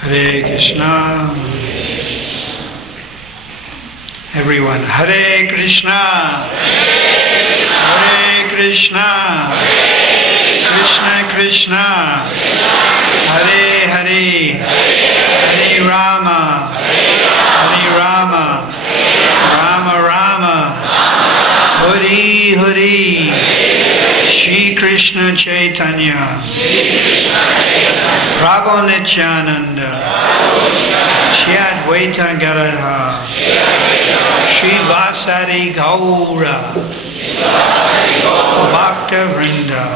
Hare Krishna. Everyone, Hare Krishna. Hare Krishna. Krishna Krishna. Hare Hare. Hare Rama. Hare Rama. Rama Rama. Hari Hari. Shri Krishna Chaitanya. Prabhu Nityananda. Shri Advaita Gadadhar. Shri Vasari Gaura. Bhakta Vrinda.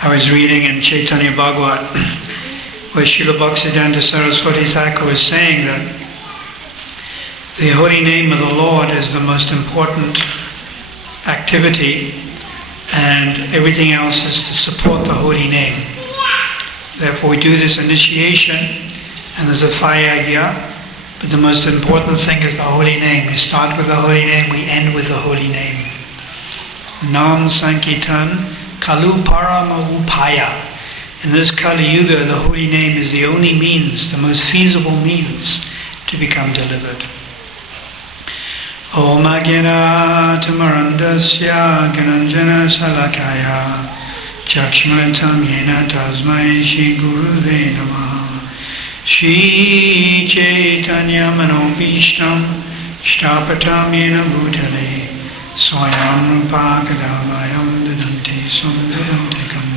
I was reading in Chaitanya Bhagavat where Srila Bhaktisiddhanta Saraswati Thakur was saying that the holy name of the Lord is the most important activity, and everything else is to support the holy name. Therefore we do this initiation, and there's a fire, but the most important thing is the holy name. We start with the holy name, we end with the holy name. Nam Sankirtan Kalu Parama Upaya. In this Kali Yuga, the holy name is the only means, the most feasible means to become delivered. Om Agena Tamarandasya Gananjana Salakaya Chakshmalatam Yena Tasmai Shri Guruve Namaha Shri Chaitanya Manobhishtam Shtapatam Yena Bhutale Swayam Rupa Kadamayam Dadante Sundarantekam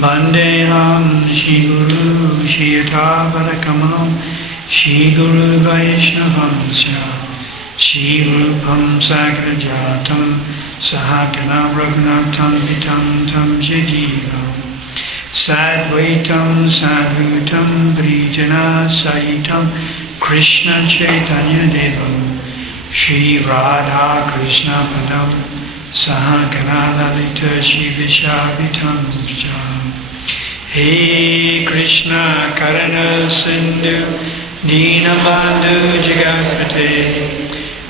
Bandeham Shri Guru Shri Yata Parakamanam Shri Guru Vaishnavamsya Shri Rupam Sagrajatam Sahakana Raghunatam Vitam Tam Jajivam Sadvaitam Sadvutam Brijana Sahitam Krishna Chaitanya Devam Shri Radha Krishna Padam Sahakana Lalita Shri Vishavitam Jam He Krishna Karana Sindhu Dinabandhu Jagatpate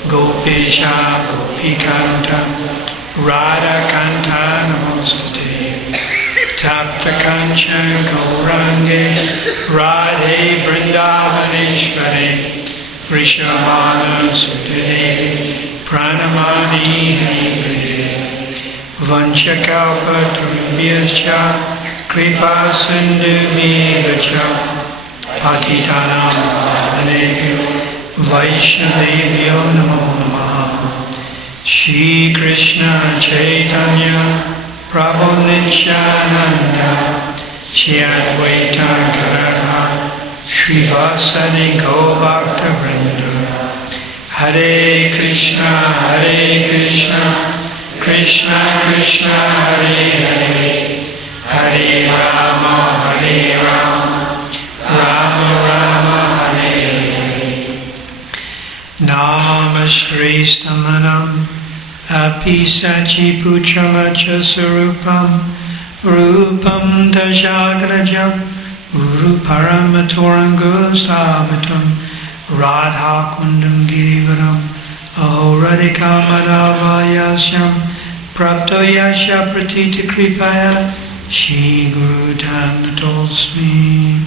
Gopisha Gopikanta Radha Kanta Namostate Tapta Kancha Gaurange Radhe Vrindavaneshware Rishabhana Sutadevi Pranamani Haripriye Vanchakalpa Turubhyascha Kripa Sindhu Bhivacha Patitanam Bhavanebhyo Vaishnavebhyo Namo Namaha Shri Krishna Chaitanya Prabhu Nityananda Shri Advaita Gadadhar Shri Vasari Gaura Vrinda Hare Krishna Krishna Krishna Hare Hare Hare Rama Rama Rama Hare Namaskristamanam api sachi putramacha surupam rupam dajagrajam uru paramatorango stavatam radha kundam girivaram ahoradika madhavayasyam praptoyasya pratita kripaya Shri Guru Dhanatosmi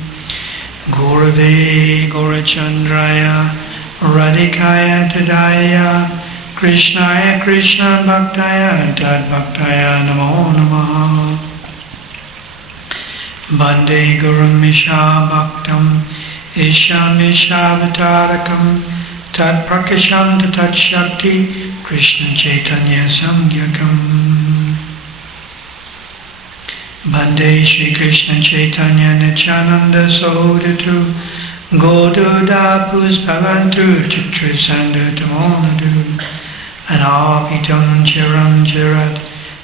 Gurave Gaurachandraya Radhikaya Tadaya Krishnaya Krishna Bhaktaya Tad Bhaktaya Namo Namaha Bande Gurum Misha Bhaktam Isham Ishavatarakam Tad Prakasham Tat Shakti Krishna Chaitanya Samgyakam Bande Shri Krishna Chaitanya Nityananda Sodatu Goduda Puspavantu Chitrisandu Tamonadu Anapitam Chiram Chirat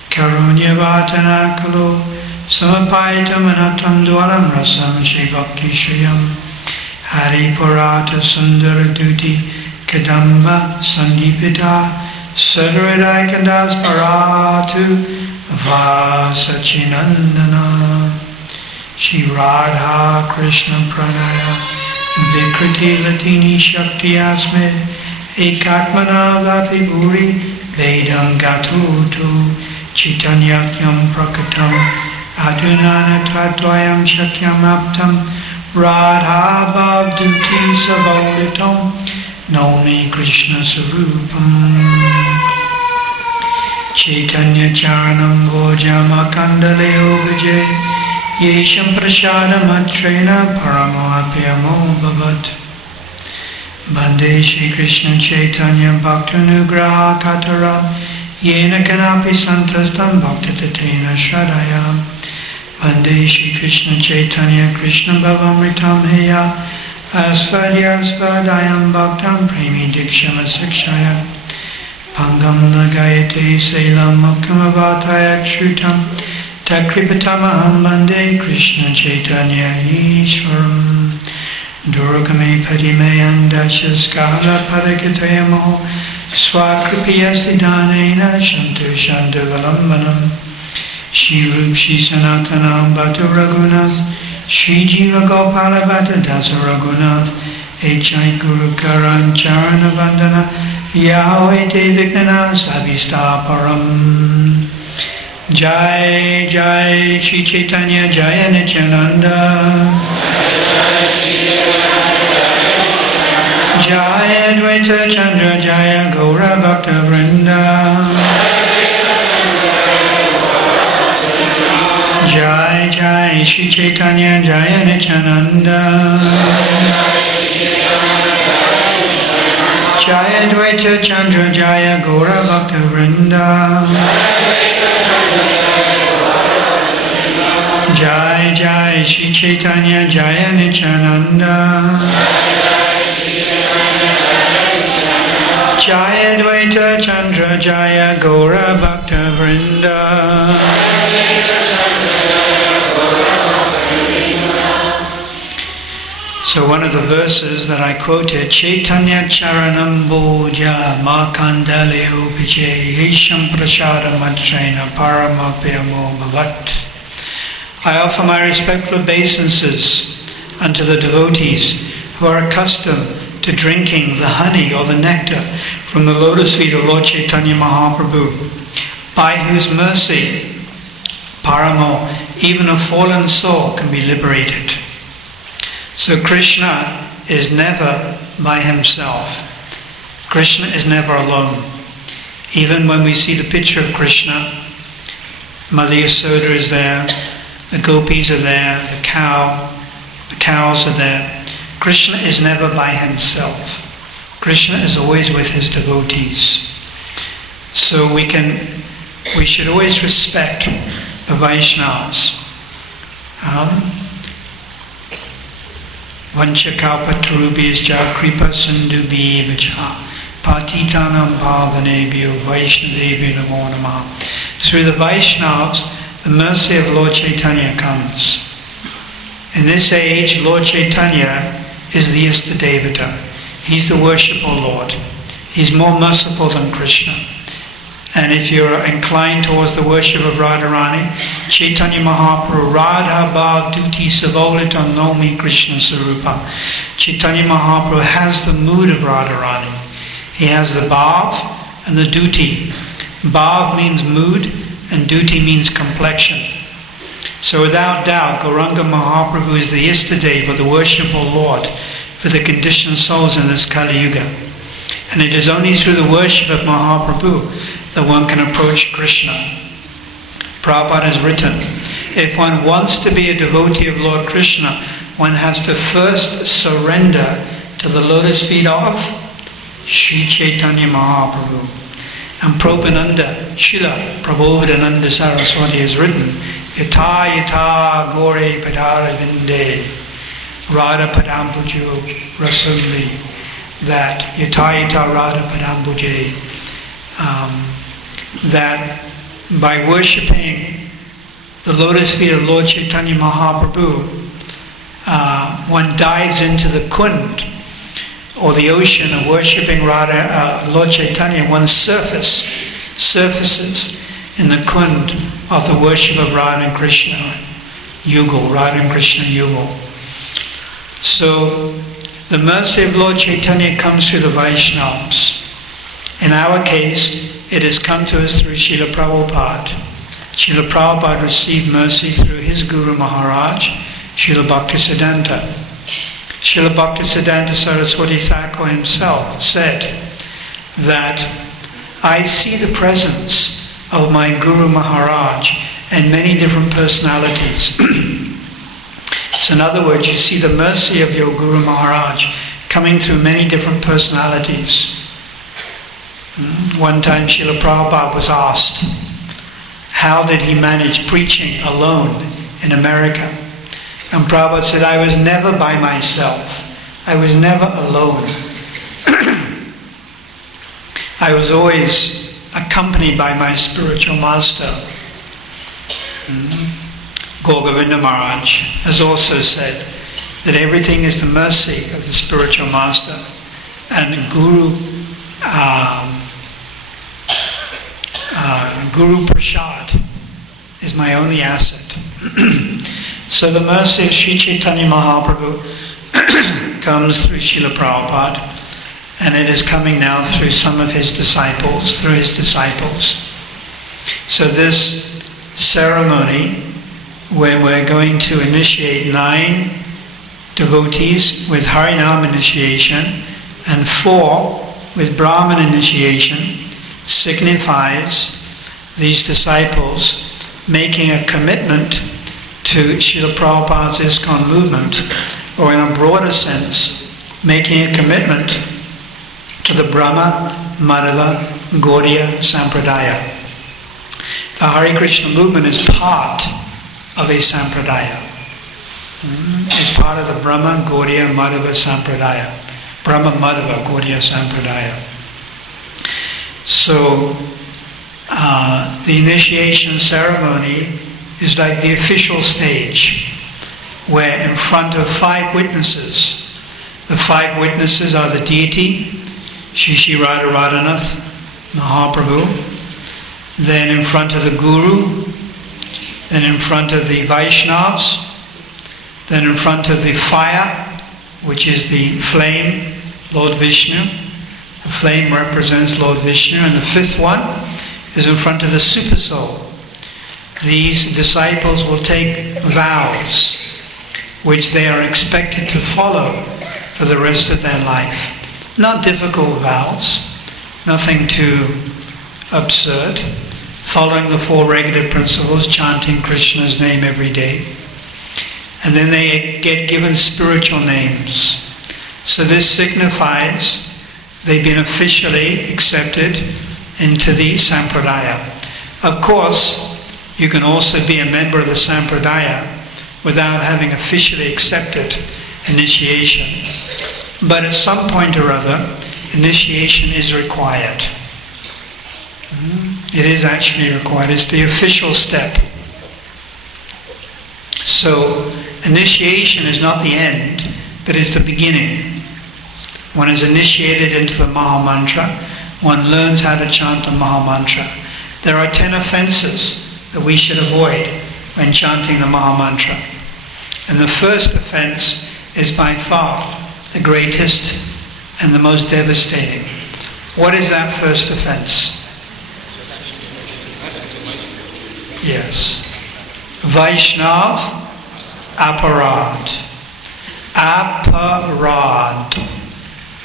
Karunya Vatanakalo Samapaitam Anatam Dwaram Rasam Shri Bhakti Shriyam Hari Purata Sundara Duti Kadamba Sandipita Sadhridai Kandas Paratu Vasachinandana Shri Radha Krishna Pranaya Vikriti Latini Shakti Asmed Ekatmana Vapi Bhuri Vedam gatutu Chaitanyakyam prakatam Adunana tadvayam shakyam aptam Radha bhavduti savolitam Naumi Krishna sarupam Chaitanya charanam bhojama kandaleo gaje Yesham prasadam atrena paramapyamo bhavat Bande Shri Krishna Chaitanya Bhaktanugraha Kataram Yena Kanapi Santastam Bhaktatatena Shradayam Bande Shri Krishna Chaitanya Krishna Bhavamritam Heya Asvadyasvadayam Bhaktam Premi Dikshama Sikshayam Pangam Nagayate Selam Mukhamavatayak Shrutam Takripatamaham Bande Krishna Chaitanya Ishwaram Durgame Padime Andashaskala Padakatayamo Swakripiyasti Danena Shantu Shantu Valambanam Shri Rup Shri Sanatanam Bhata Raghunath Shri Jiva Gopala Bhata Dasa Raghunath Echai Guru Karan Charana Vandana Yahweh Devignana Sabhista Param Jai Jai Shri Chaitanya Jaya Nityananda Jaya Advaita Chandra Jaya Gaura Bhakta Vrinda Jai Jai Shri Chaitanya Jaya Nityananda Jaya Advaita Chandra Jaya Gaura Bhakta Vrinda Jai Jai Shri Chaitanya Jaya Nityananda Jaya Advaita Chandra Jaya Gaura Bhakta Vrinda So one of the verses that I quoted, Chaitanya Charanam Bhoja Makandale Upiche Yesham Prasada Matrena Paramapyamo Bhavat. I offer my respectful obeisances unto the devotees who are accustomed to drinking the honey or the nectar from the lotus feet of Lord Chaitanya Mahaprabhu, by whose mercy, Paramo, even a fallen soul can be liberated. So Krishna is never by himself. Krishna is never alone. Even when we see the picture of Krishna, Mother Yasoda is there, the gopis are there, the cows are there. Krishna is never by himself. Krishna is always with his devotees. So we should always respect the Vaishnavas. Vanchakalpatarubhyascha kripa sindhubhyevacha patitanam bhavanebhyo Vaishnavebhyo namo namaha. Through the Vaishnavas, the mercy of Lord Chaitanya comes. In this age, Lord Chaitanya is the Istadevata. He's the worshipful Lord. He's more merciful than Krishna. And if you're inclined towards the worship of Radharani, Chaitanya Mahaprabhu, Radha Bhav Duti Savolitam Nomi Krishna Sarupa. Chaitanya Mahaprabhu has the mood of Radharani. He has the Bhav and the Duti. Bhav means mood and Duti means complexion. So without doubt, Gauranga Mahaprabhu is the Istadeva, the worshipful Lord for the conditioned souls in this Kali Yuga. And it is only through the worship of Mahaprabhu that one can approach Krishna. Prabhupada has written, if one wants to be a devotee of Lord Krishna, one has to first surrender to the lotus feet of Sri Chaitanya Mahaprabhu. And Prabhupada, Srila Prabhupada Saraswati has written, Yata yata gore padara vinde Radha padambujo rasuli, that yata yata Radha padambuje, that by worshipping the lotus feet of Lord Chaitanya Mahaprabhu, one dives into the kund, or the ocean of worshipping Lord Chaitanya. One surfaces in the kund of the worship of Radha and Krishna Yugal, Radha and Krishna Yugal. So the mercy of Lord Chaitanya comes through the Vaishnavas. In our case, it has come to us through Srila Prabhupada. Srila Prabhupada received mercy through his Guru Maharaj, Srila Bhaktisiddhanta. Srila Bhaktisiddhanta Saraswati Thakur himself said that I see the presence of my Guru Maharaj and many different personalities. So in other words, you see the mercy of your Guru Maharaj coming through many different personalities. One time Srila Prabhupada was asked, how did he manage preaching alone in America? And Prabhupada said, I was never by myself. I was never alone. I was always accompanied by my spiritual master. Govinda Maharaj has also said that everything is the mercy of the spiritual master, and Guru Prasad is my only asset. So the mercy of Sri Chaitanya Mahaprabhu comes through Srila Prabhupada, and it is coming now through some of his disciples, So this ceremony, where we're going to initiate 9 devotees with Harinam initiation and 4 with Brahman initiation, signifies these disciples making a commitment to Srila Prabhupada's ISKCON movement, or in a broader sense, making a commitment to the Brahma, Madhava, Gaudiya Sampradaya. The Hare Krishna movement is part of a Sampradaya. It's part of the Brahma, Gaudiya, Madhava Sampradaya. Brahma, Madhava, Gaudiya Sampradaya. So, the initiation ceremony is like the official stage, where in front of 5 witnesses, the 5 witnesses are the deity, Shri Radharanath Mahaprabhu, then in front of the Guru, then in front of the Vaishnavas, then in front of the fire, which is the flame, Lord Vishnu. The flame represents Lord Vishnu, and the 5th one is in front of the Super Soul. These disciples will take vows which they are expected to follow for the rest of their life. Not difficult vows, nothing too absurd. Following the 4 regular principles, chanting Krishna's name every day. And then they get given spiritual names. So this signifies they've been officially accepted into the Sampradaya. Of course, you can also be a member of the Sampradaya without having officially accepted initiation. But at some point or other, initiation is required. It is actually required. It's the official step. So, initiation is not the end, but it's the beginning. One is initiated into the Maha Mantra. One learns how to chant the Maha Mantra. There are 10 offenses that we should avoid when chanting the Maha Mantra. And the first offense is by far the greatest and the most devastating. What is that first offense? Yes. Vaishnav aparad. Aparad.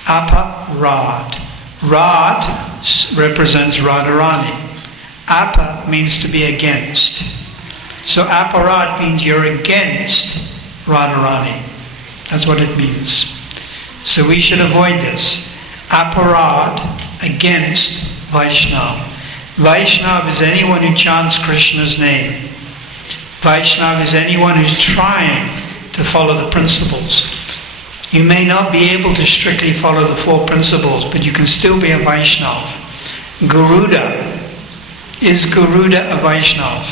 Aparad. Rad represents Radharani. Apa means to be against. So aparad means you're against Radharani. That's what it means. So we should avoid this. Aparad, against Vaishnav. Vaishnav is anyone who chants Krishna's name. Vaishnav is anyone who's trying to follow the principles. You may not be able to strictly follow the 4 principles, but you can still be a Vaishnav. Garuda. Is Garuda a Vaishnav?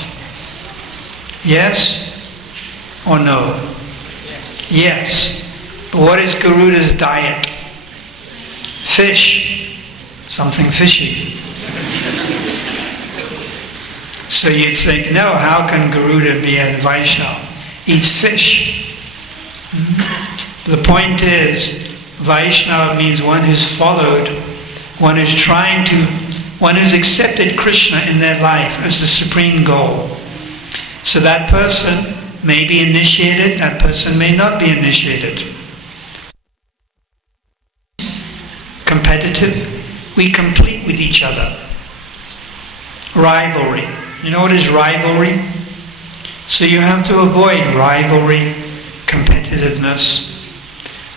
Yes or no? Yes. But what is Garuda's diet? Fish. Something fishy. So you'd think, no, how can Garuda be a Vaishnava? Eats fish. The point is, Vaishnava means one who's followed, one who's trying to one who's accepted Krishna in their life as the supreme goal. So that person may be initiated, that person may not be initiated. Competitive, we compete with each other. Rivalry. You know what is rivalry? So you have to avoid rivalry, competitiveness.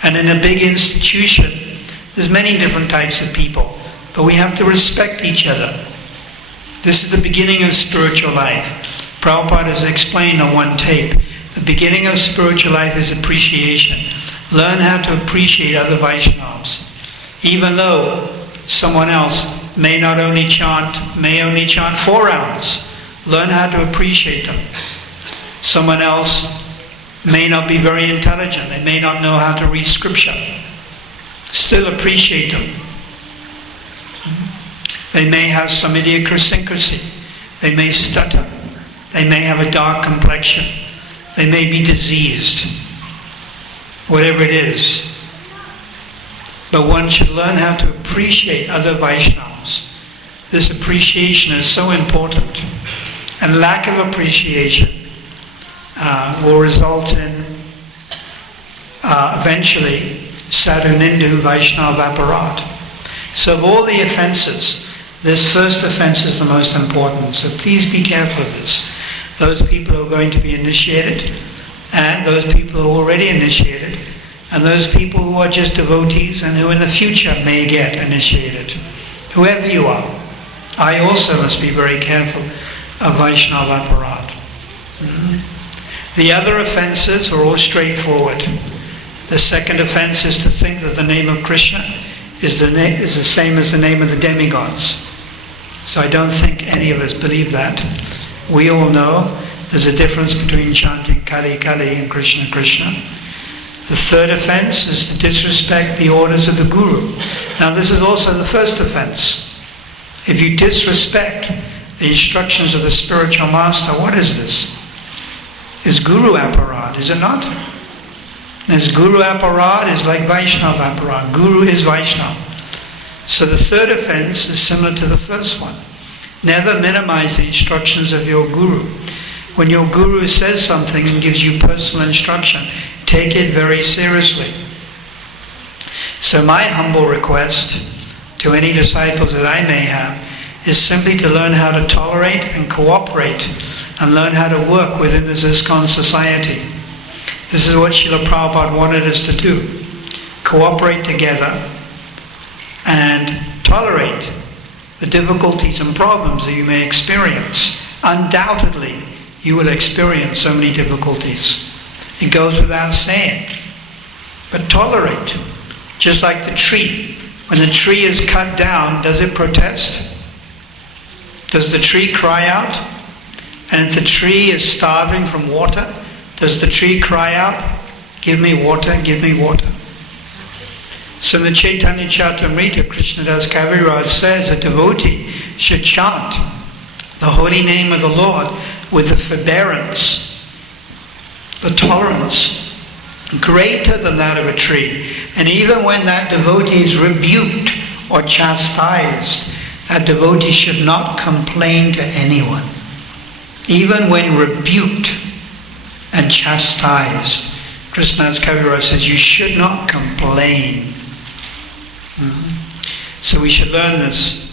And in a big institution, there's many different types of people, but we have to respect each other. This is the beginning of spiritual life. Prabhupada has explained on one tape, the beginning of spiritual life is appreciation. Learn how to appreciate other Vaishnavas. Even though someone else may only chant 4 rounds, learn how to appreciate them. Someone else may not be very intelligent, they may not know how to read scripture. Still appreciate them. They may have some idiosyncrasy, they may stutter, they may have a dark complexion, they may be diseased, whatever it is. But one should learn how to appreciate other Vaishnavas. This appreciation is so important. And lack of appreciation will result in eventually sadhu nindu Vaishnava aparat. So of all the offenses, this first offense is the most important. So please be careful of this. Those people who are going to be initiated, and those people who are already initiated, and those people who are just devotees and who in the future may get initiated. Whoever you are, I also must be very careful of Vaishnava aparat. The other offenses are all straightforward. The second offense is to think that the name of Krishna is the same as the name of the demigods. So I don't think any of us believe that. We all know there's a difference between chanting Kali Kali and Krishna Krishna. The third offense is to disrespect the orders of the Guru. Now this is also the first offense. If you disrespect the instructions of the spiritual master, what is this? It's Guru aparad, is it not? As Guru aparad is like Vaishnava aparad. Guru is Vaishnava. So the third offense is similar to the first one. Never minimize the instructions of your Guru. When your Guru says something and gives you personal instruction, take it very seriously. So my humble request to any disciples that I may have is simply to learn how to tolerate and cooperate and learn how to work within this ISKCON society. This is what Srila Prabhupada wanted us to do. Cooperate together and tolerate the difficulties and problems that you may experience. Undoubtedly, you will experience so many difficulties. It goes without saying. But tolerate. Just like the tree. When the tree is cut down, does it protest? Does the tree cry out? And if the tree is starving from water, does the tree cry out, give me water, give me water? So in the Chaitanya Charitamrita, Krishnadas Kaviraj says a devotee should chant the holy name of the Lord with the forbearance, the tolerance, greater than that of a tree. And even when that devotee is rebuked or chastised, that devotee should not complain to anyone. Even when rebuked and chastised, Krishnadas Kaviraj says you should not complain. So we should learn this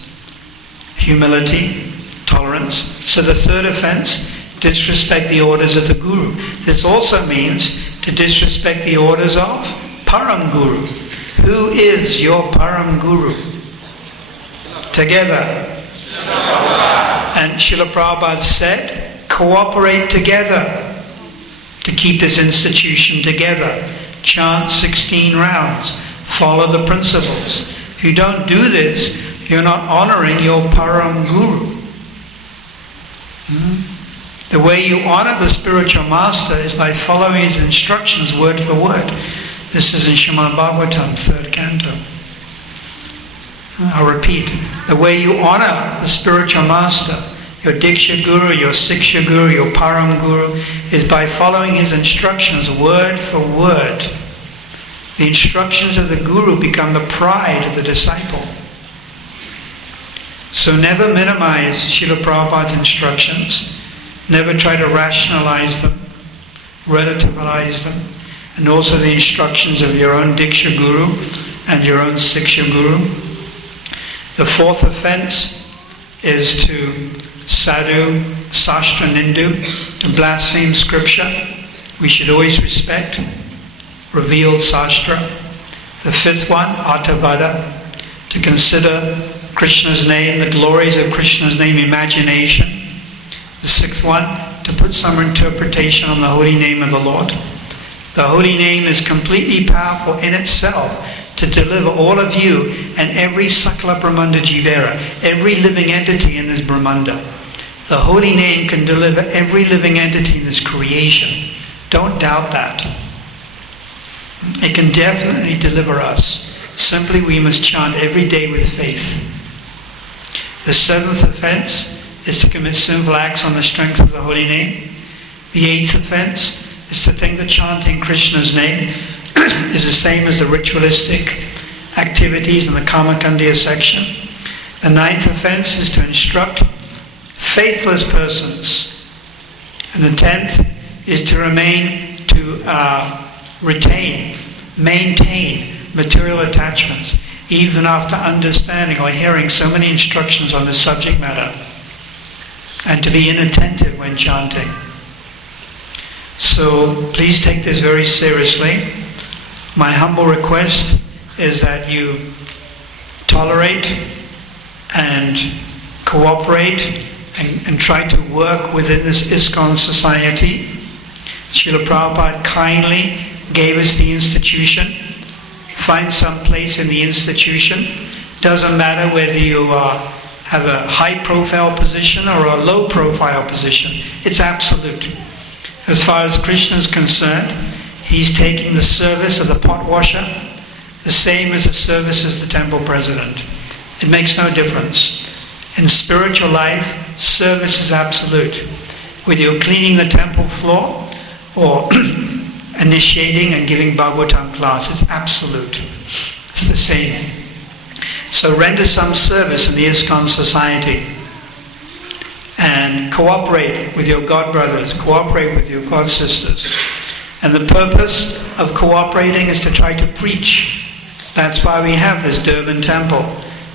humility, tolerance. So the third offense, disrespect the orders of the Guru. This also means to disrespect the orders of Param Guru. Who is your Param Guru? Together. And Srila Prabhupada said, cooperate together to keep this institution together. Chant 16 rounds. Follow the principles. If you don't do this, you're not honoring your Param Guru. The way you honor the spiritual master is by following his instructions word for word. This is in Srimad Bhagavatam, 3rd canto. I'll repeat. The way you honor the spiritual master, your Diksha Guru, your Siksha Guru, your Param Guru, is by following his instructions word for word. The instructions of the Guru become the pride of the disciple. So never minimize Srila Prabhupada's instructions, never try to rationalize them, relativize them, and also the instructions of your own Diksha Guru and your own Siksha Guru. The fourth offense is to sadhu, sastra nindu, to blaspheme scripture. We should always respect revealed sastra. The fifth one, atavada, to consider Krishna's name, the glories of Krishna's name, imagination. The sixth one, to put some interpretation on the holy name of the Lord. The holy name is completely powerful in itself to deliver all of you and every Sakala Brahmanda Jivera, every living entity in this Brahmanda. The holy name can deliver every living entity in this creation. Don't doubt that. It can definitely deliver us. Simply we must chant every day with faith. The seventh offense is to commit sinful acts on the strength of the holy name. The eighth offense is to think that chanting Krishna's name is the same as the ritualistic activities in the Kamakandiya section. The ninth offense is to instruct faithless persons. And the 10th is to maintain material attachments, even after understanding or hearing so many instructions on this subject matter, and to be inattentive when chanting. So please take this very seriously. My humble request is that you tolerate and cooperate and try to work within this ISKCON society. Srila Prabhupada kindly gave us the institution. Find some place in the institution. Doesn't matter whether you have a high profile position or a low profile position. It's absolute. As far as Krishna is concerned, he's taking the service of the pot washer the same as the service as the temple president. It makes no difference. In spiritual life, service is absolute. Whether you're cleaning the temple floor or initiating and giving Bhagavatam class, it's absolute. It's the same. So render some service in the ISKCON society and cooperate with your God brothers, cooperate with your God sisters. And the purpose of cooperating is to try to preach. That's why we have this Durban temple.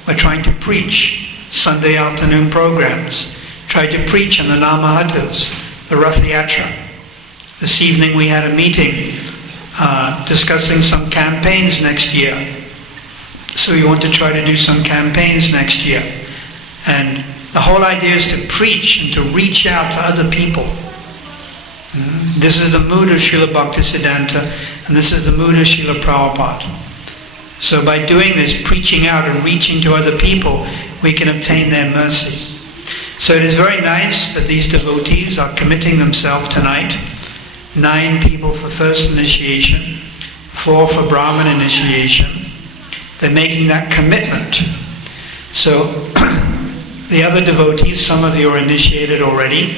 We're trying to preach Sunday afternoon programs. Try to preach in the Namahatas, the Rath Yatra. This evening we had a meeting discussing some campaigns next year. So we want to try to do some campaigns next year. And the whole idea is to preach and to reach out to other people. This is the mood of Srila Bhaktisiddhanta, and this is the mood of Srila Prabhupada. So by doing this, preaching out and reaching to other people, we can obtain their mercy. So it is very nice that these devotees are committing themselves tonight. 9 people for first initiation, 4 for Brahman initiation. They're making that commitment. So the other devotees, some of you are initiated already.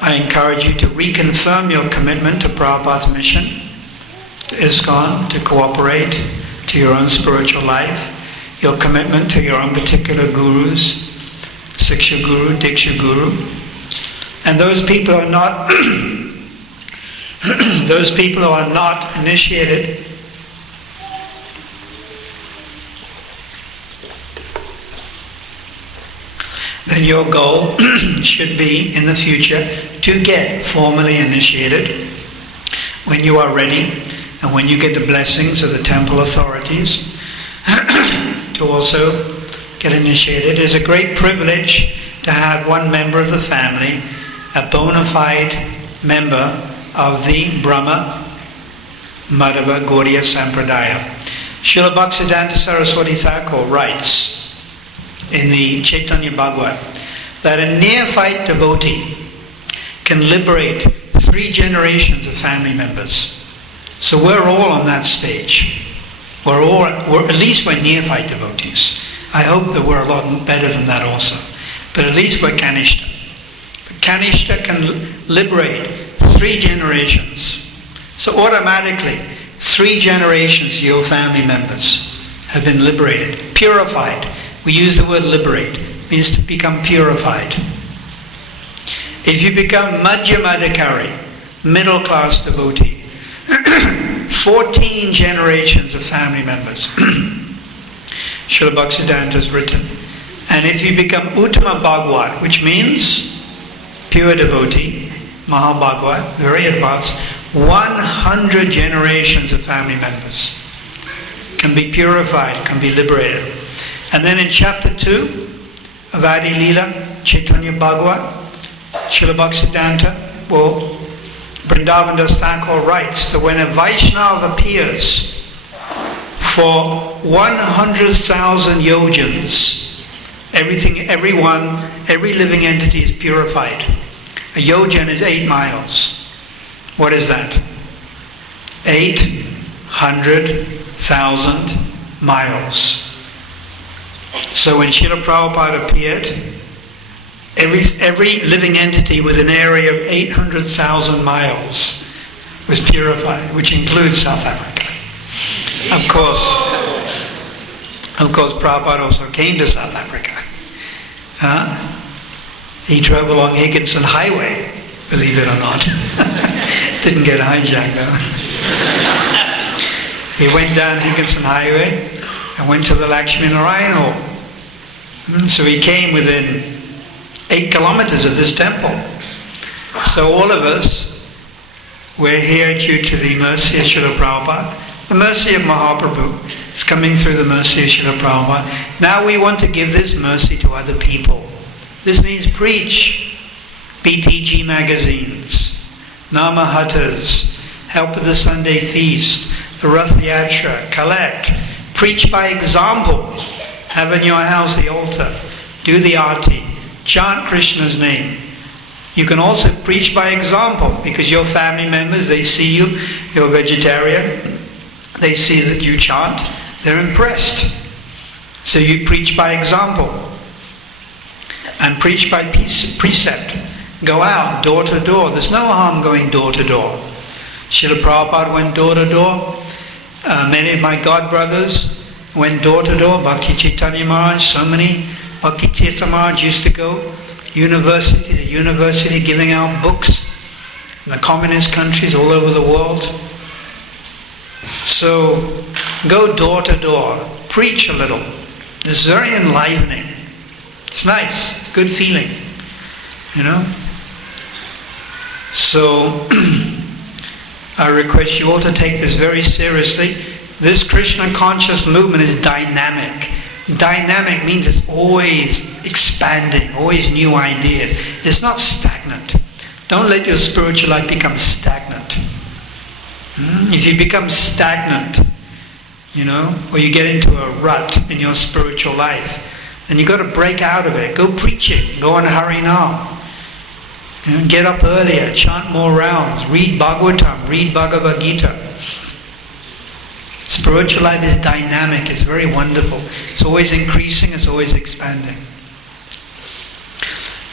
I encourage you to reconfirm your commitment to Prabhupada's mission, to ISKCON, to cooperate to your own spiritual life, your commitment to your own particular gurus, Siksha Guru, Diksha Guru. And those people who are not those people who are not initiated, then your goal should be in the future to get formally initiated when you are ready and when you get the blessings of the temple authorities to also get initiated. It is a great privilege to have one member of the family, a bona fide member of the Brahma Madhava Gaudiya Sampradaya. Srila Bhaktisiddhanta Saraswati Thakur writes in the Chaitanya Bhagavat that a neophyte devotee can liberate 3 generations of family members. So we're all on that stage. At least we're neophyte devotees. I hope that we're a lot better than that also. But at least we're Kanishta. Kanishta can liberate 3 generations. So automatically, 3 generations of your family members have been liberated, purified, We use the word liberate. It means to become purified. If you become Madhyamadikari, middle class devotee, 14 generations of family members, Srila Bhaktisiddhanta has written. And if you become Uttama Bhagwat, which means pure devotee, Mahabhagwat, very advanced, 100 generations of family members can be purified, can be liberated. And then in chapter 2 of Adi Leela, Chaitanya Bhagwat, Srila Bhaktisiddhanta, well, Vrindavan Das Thakur writes that when a Vaishnava appears for 100,000 yojans, every living entity is purified. A yojan is 8 miles. What is that? 800,000 miles. So when Srila Prabhupada appeared, every living entity with an area of 800,000 miles was purified, which includes South Africa. Of course, Prabhupada also came to South Africa. He drove along Higginson Highway, believe it or not. Didn't get hijacked though. He went down Higginson Highway and went to the Lakshmi Narayan Hall. So he came within 8 kilometers of this temple. So all of us, we're here due to the mercy of Srila Prabhupada. The mercy of Mahaprabhu is coming through the mercy of Srila Prabhupada. Now we want to give this mercy to other people. This means preach. BTG magazines, Namahatas, help with the Sunday feast, the Rath Yatra, collect. Preach by example. Have in your house the altar. Do the arti. Chant Krishna's name. You can also preach by example because your family members, they see you're a vegetarian, they see that you chant, they're impressed. So you preach by example and preach by precept. Go out door to door. There's no harm going door to door. Srila Prabhupada went door to door. Many of my god brothers went door to door. Bhakti Chaitanya Maharaj, so many. Bhakti Tirtha Maharaj used to go university to university giving out books in the communist countries all over the world. So go door to door, preach a little. It's very enlivening. It's nice, good feeling, you know. So I request you all to take this very seriously. This Krishna conscious movement is dynamic. Dynamic means it's always expanding, always new ideas. It's not stagnant. Don't let your spiritual life become stagnant. If you become stagnant, you know, or you get into a rut in your spiritual life, then you've got to break out of it. Go preaching, go on Harinam. You know, get up earlier, chant more rounds, read Bhagavatam, read Bhagavad Gita. Spiritual life is dynamic, it's very wonderful. It's always increasing, it's always expanding.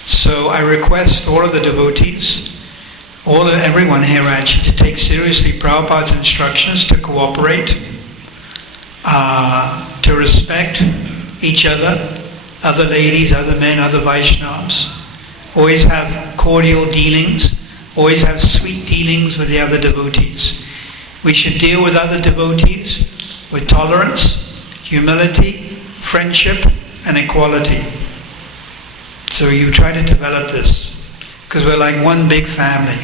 So I request all of the devotees, everyone here actually, to take seriously Prabhupada's instructions, to cooperate, to respect each other ladies, other men, other Vaishnavas. Always have cordial dealings, always have sweet dealings with the other devotees. We should deal with other devotees with tolerance, humility, friendship, and equality. So you try to develop this, because we're like one big family.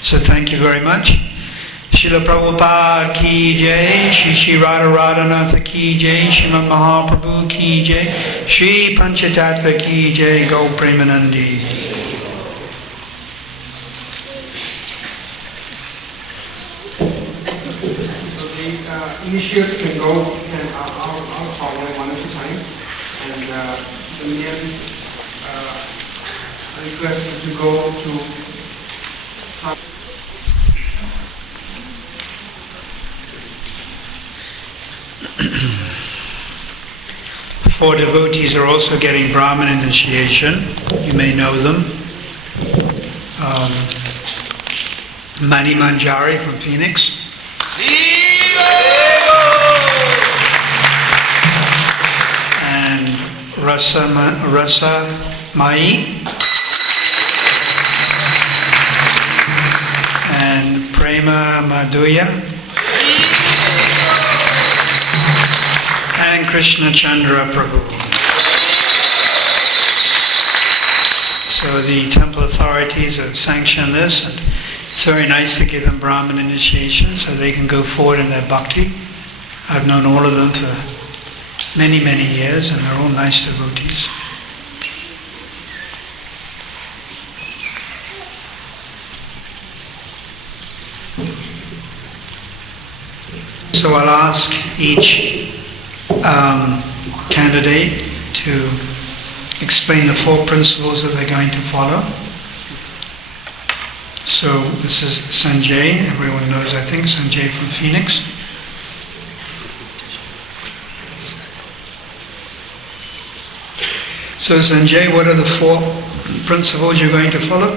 So thank you very much. Srila Prabhupada ki jai, Shri Radha Radhanatha ki jai, Srimad Mahaprabhu ki jai, Shri Panchatattva ki jai, Go Premanandi. Initiates can go, and I'll follow one at a time. And the men, I request you to go to. Four devotees are also getting Brahmin initiation. You may know them. Mani Manjari from Phoenix. Rasamai, and Prema Madhuya, and Krishna Chandra Prabhu. So the temple authorities have sanctioned this, and it's very nice to give them Brahmin initiation so they can go forward in their bhakti. I've known all of them for many, many years, and they're all nice devotees. So I'll ask each candidate to explain the 4 principles that they're going to follow. So this is Sanjay, everyone knows, I think, Sanjay from Phoenix. So Sanjay, what are the 4 principles you're going to follow?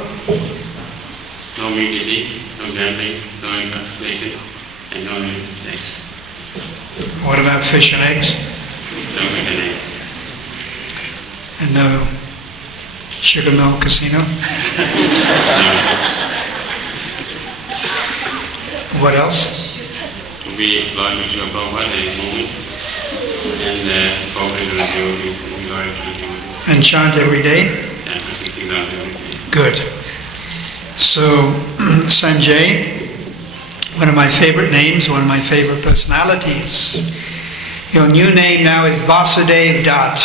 No meat eating, no gambling, no intoxication, and no sex. What about fish and eggs? No meat and eggs. And no sugar milk casino? No. What else? To be loyal to your Prabhupada at this moment, and probably to be loyal to the And chant every day? and practicing that every day. Good. So, Sanjay, one of my favorite names, one of my favorite personalities. Your new name now is Vasudev Dutt.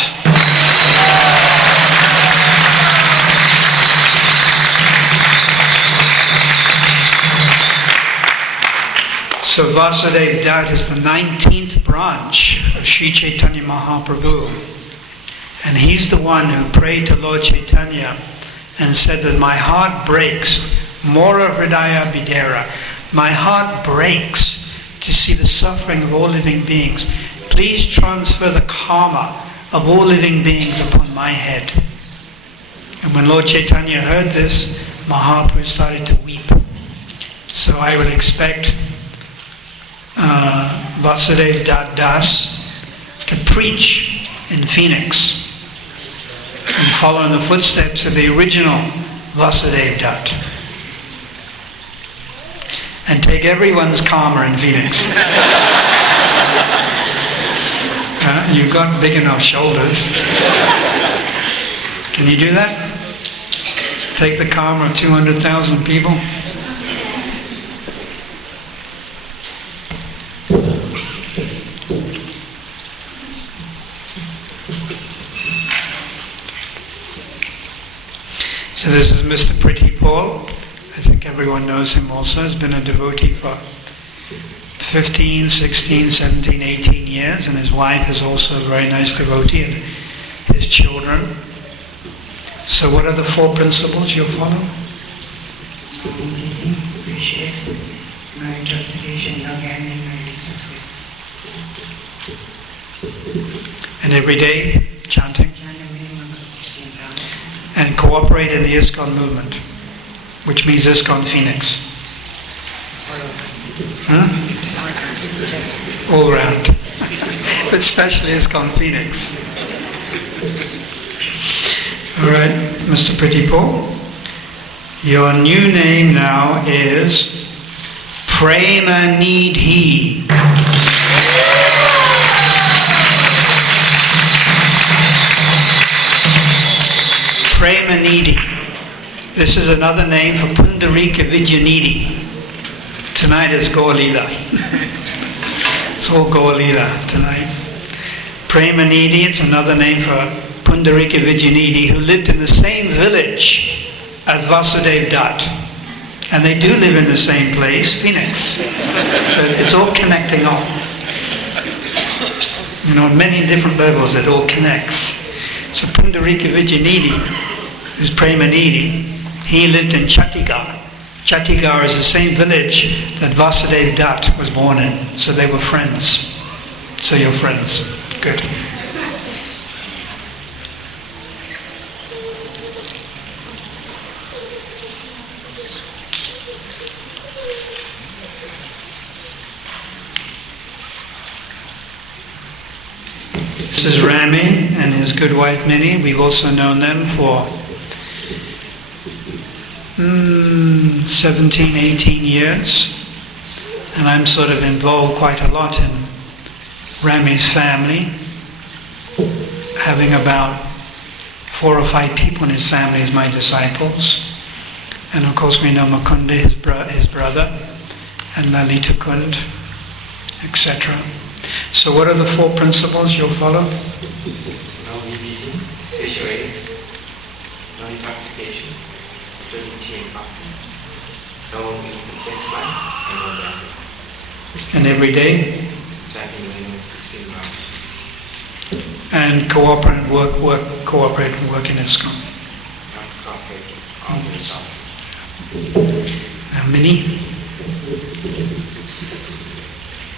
So Vasudev Dutt is the 19th branch of Sri Chaitanya Mahaprabhu. And he's the one who prayed to Lord Chaitanya and said that my heart breaks, Mora Hridaya Bidera. My heart breaks to see the suffering of all living beings. Please transfer the karma of all living beings upon my head. And when Lord Chaitanya heard this, Mahaprabhu started to weep. So I would expect Vasudev Dutt Das to preach in Phoenix and follow in the footsteps of the original Vasudev Dutt and take everyone's karma in Phoenix. You've got big enough shoulders. Can you do that? Take the karma of 200,000 people? So this is Mr. Pretty Paul. I think everyone knows him also. He's been a devotee for 15, 16, 17, 18 years, and his wife is also a very nice devotee, and his children. So what are the 4 principles you'll follow? No eating, fish, eggs, no intoxication, no gambling, no success. And every day, chanting? And a minimum of 16 hours. And cooperate in the ISKCON movement, which means ISKCON Phoenix. Huh? All round. But especially ISKCON Phoenix. All right, Mr. Pretty Paul. Your new name now is Prema Nidhi. Prema Nidhi. This is another name for Pundarika Vidyanidhi. Tonight is Gaulila. It's all Gaulila tonight. Prema Nidhi, it's another name for Pundarika Vidyanidhi, who lived in the same village as Vasudev Dutt. And they do live in the same place, Phoenix. So it's all connecting on. You know, on many different levels it all connects. So Pundarika Vidyanidhi, who's Prema Nidhi, he lived in Chhattisgarh. Chhattisgarh is the same village that Vasudev Dutt was born in. So they were friends. So you're friends. Good. this is Rami and his good wife Minnie. We've also known them for 17, 18 years. And I'm sort of involved quite a lot in Rami's family, having about 4 or 5 people in his family as my disciples. And of course we know Mukunda, his brother, and Lalita Kund, etc. So what are the 4 principles you'll follow? No meat eating, fish or eggs, no intoxication, drinking tea and coffee, no illicit sex life, and no gambling. And every day? Chanting the minimum 16 rounds. And cooperate and work in ISKCON. Not cooperate, always off. And Minnie?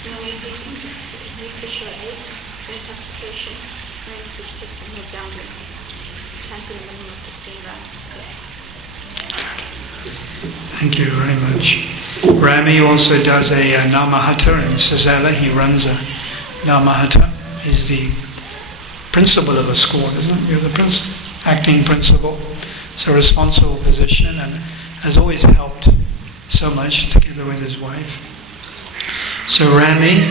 No eating, no fish or eggs, no intoxication, no illicit sex, and no gambling. Chanting a minimum of 16 rounds a day. Thank you very much. Rami also does a Namahata in Sazela. He runs a Namahata. He's the principal of a school, isn't it? You're the principal, acting principal. It's a responsible position and has always helped so much together with his wife. So Rami,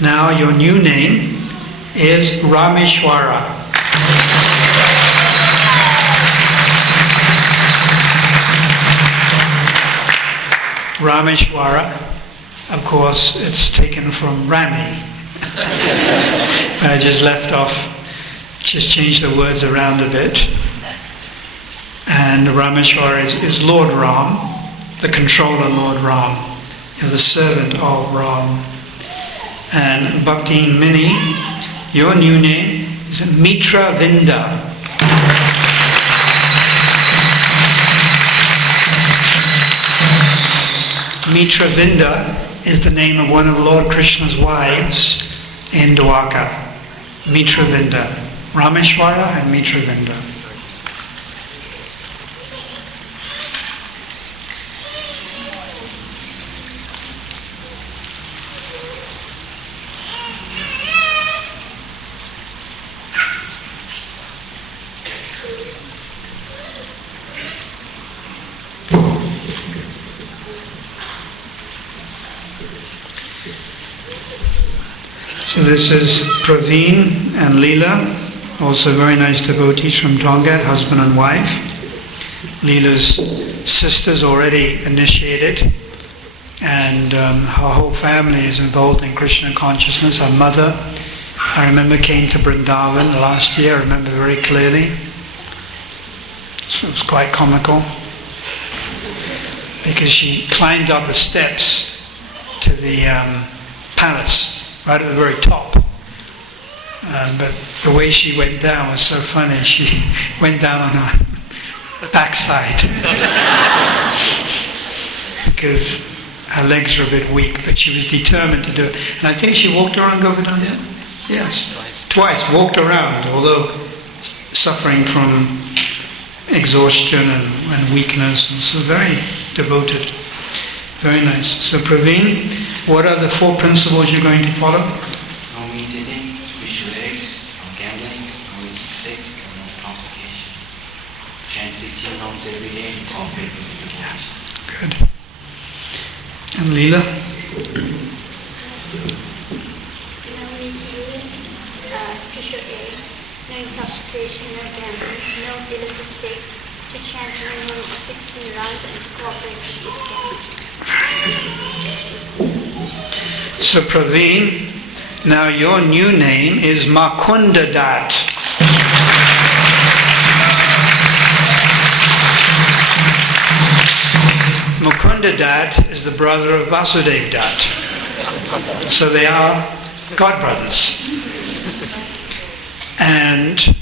now your new name is Rameshwara. Rameshwara, of course, it's taken from Rami. But I just left off, just changed the words around a bit. And Rameshwara is Lord Ram, the controller Lord Ram. You're the servant of Ram. And Bhakti Mini, your new name is Mitra Vinda. Mitra Vinda is the name of one of Lord Krishna's wives in Dwarka. Mitra Vinda. Rameshwara and Mitra Vinda. So this is Praveen and Leela, also very nice devotees from Tongat, husband and wife. Leela's sister's already initiated, and her whole family is involved in Krishna consciousness. Her mother, I remember, came to Vrindavan last year, I remember very clearly. So it was quite comical, because she climbed up the steps to the palace, right at the very top. But the way she went down was so funny. She went down on her backside because her legs were a bit weak, but she was determined to do it. And I think she walked around Govardhan. Yes, twice walked around, although suffering from exhaustion and weakness, and so very devoted. Very nice. So Praveen, what are the 4 principles you're going to follow? No meat eating, fish or eggs, no gambling, no eating sex, and no intoxication. Chant 16 rounds every day and cooperate with the devotees. Good. And Leela? No meat eating, fish or egg, no intoxication, no gambling, no illicit sex, to chant a minimum of 16 rounds and to cooperate with ISKCON. So Praveen, now your new name is Mukunda Dat. Mukunda Dat is the brother of Vasudev Dat. So they are godbrothers. And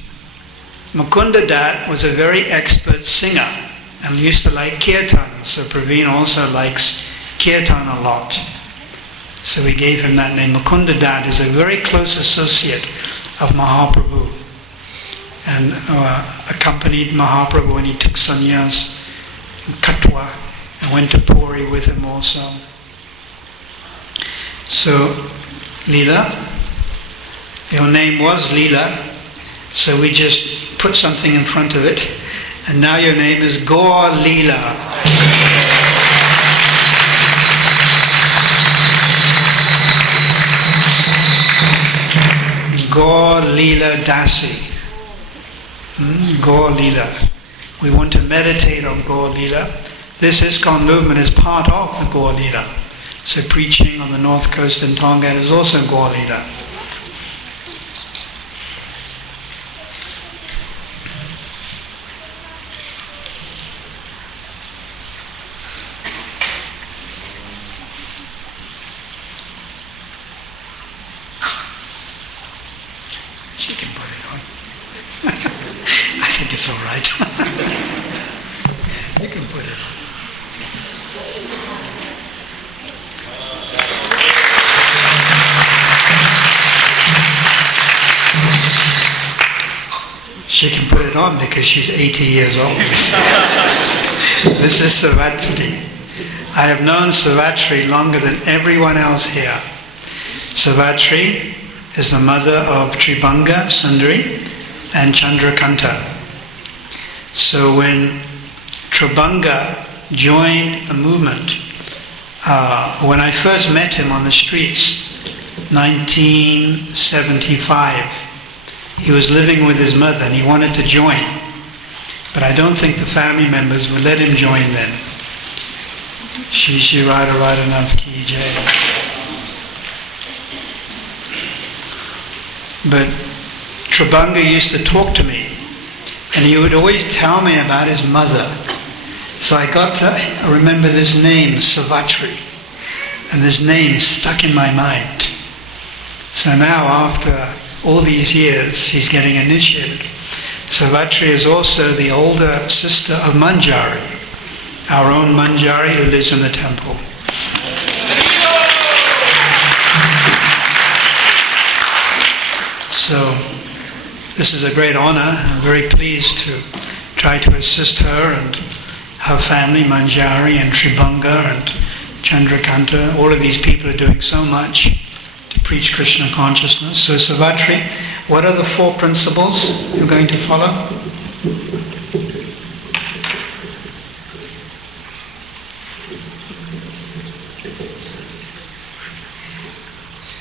Mukunda Dat was a very expert singer and used to like kirtan. So Praveen also likes kirtan a lot. So we gave him that name. Mukunda Dat is a very close associate of Mahaprabhu and accompanied Mahaprabhu when he took sannyas in Katwa and went to Puri with him also. So, Leela, Your name was Leela, so we just put something in front of it, and now your name is Gaur Leela. Gaur Leela Dasi. Gaur Leela. We want to meditate on Gaur Leela. This ISKCON movement is part of the Gaur Leela. So preaching on the north coast in Tonga is also Gaur Leela. She can put it on. I think it's all right. You can put it on. She can put it on because she's 80 years old. This is Sarathi. I have known Sarathi longer than everyone else here. Sarathi is the mother of Tribhanga Sundari and Chandrakanta. So when Tribhanga joined the movement, when I first met him on the streets, 1975, he was living with his mother and he wanted to join. But I don't think the family members would let him join then. Shri Shri Radha Radhanath Ki Jai. But Tribhanga used to talk to me and he would always tell me about his mother. So I got to remember this name, Sarathi. And this name stuck in my mind. So now after all these years, she's getting initiated. Sarathi is also the older sister of Manjari, our own Manjari who lives in the temple. So this is a great honor. I'm very pleased to try to assist her and her family, Manjari and Tribhanga and Chandrakanta. All of these people are doing so much to preach Krishna consciousness. So Sarathi, what are the 4 principles you're going to follow?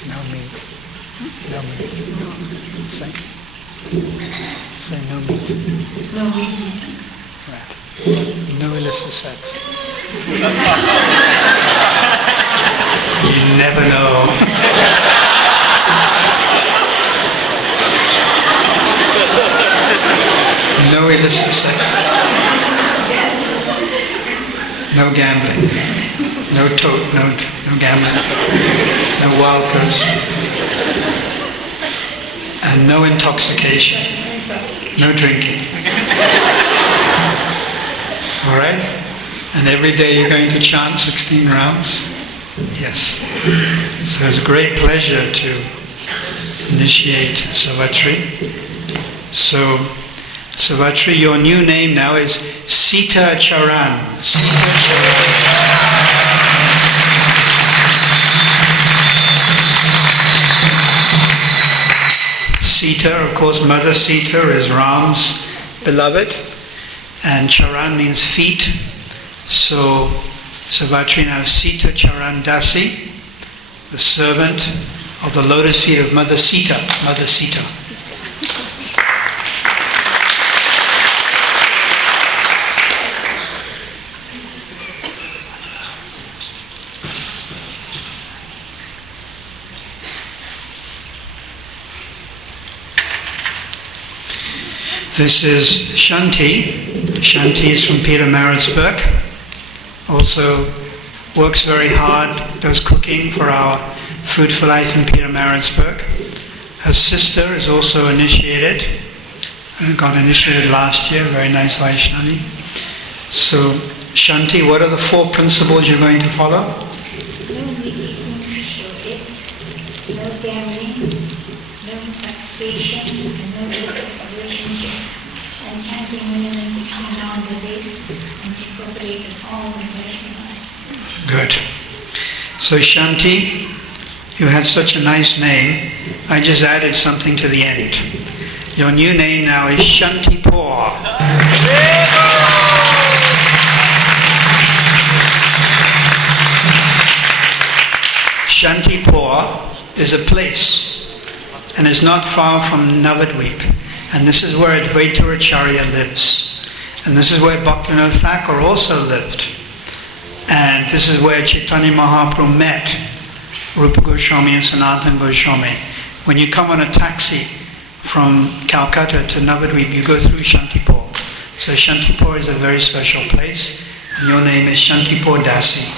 No meat. No meat. Say no meat. No meat. Right. No illicit sex. You never know. No illicit sex. No gambling. No gambling. No wild goats. And no intoxication. No drinking. All right? And every day you're going to chant 16 rounds? Yes. So it's a great pleasure to initiate Sarathi. So, Sarathi, your new name now is Sita Charan. Sita Charan. Sita, of course, Mother Sita is Ram's beloved, and Charan means feet. So, Sarathi now Sita Charan Dasi, the servant of the lotus feet of Mother Sita. Mother Sita. This is Shanti. Shanti is from Peter Maritzburg. Also works very hard, does cooking for our Food for Life in Peter Maritzburg. Her sister is also initiated, and got initiated last year, very nice Vaishnavi. So, Shanti, what are the 4 principles you're going to follow? No meat eating fish or eggs, no gambling, no intoxication, and no illicit relationship, and chanting minimum 16 rounds a day, and incorporating all the Vaishnavas. Good. So Shanti, You had such a nice name. I just added something to the end. Your new name now is Shantipur. Shantipur is a place, and it's not far from Navadvip. And this is where Advaita Acharya lives. And this is where Bhaktivinoda Thakur also lived. And this is where Chaitanya Mahaprabhu met Rupa Goswami and Sanatana Goswami. When you come on a taxi from Calcutta to Navadvip, you go through Shantipur. So Shantipur is a very special place. And your name is Shantipur Dasi.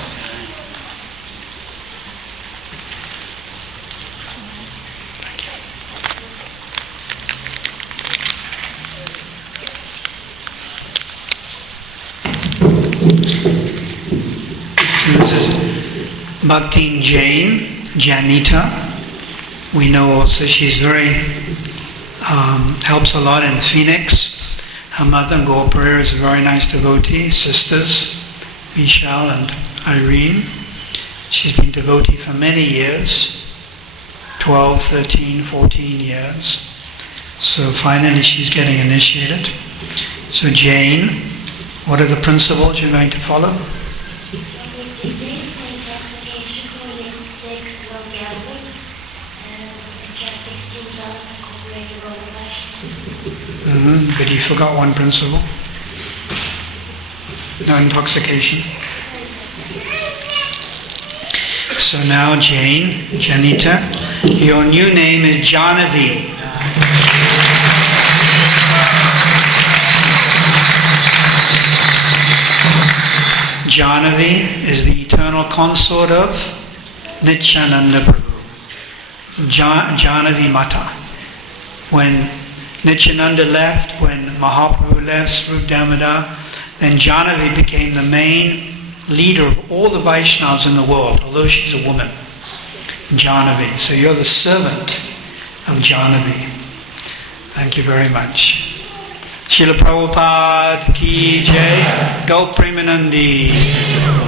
This is Bhaktin Jain, Janita. We know also she's very, helps a lot in Phoenix. Her mother, Gopura, is a very nice devotee. Sisters, Vishal and Irene. She's been devotee for many years, 12, 13, 14 years. So finally she's getting initiated. So Jane, what are the principles you're going to follow? But you forgot one principle. No intoxication. So now Jane, Janita, your new name is Jahnavi. Jahnavi is the eternal consort of Nityananda Prabhu. Jahnavi Mata. When Nityananda left, when Mahaprabhu left, Swarup Damodar, then Jahnavi became the main leader of all the Vaishnavas in the world, although she's a woman. Jahnavi. So you're the servant of Jahnavi. Thank you very much. Srila Prabhupada Ki Jai. Go Premanandi.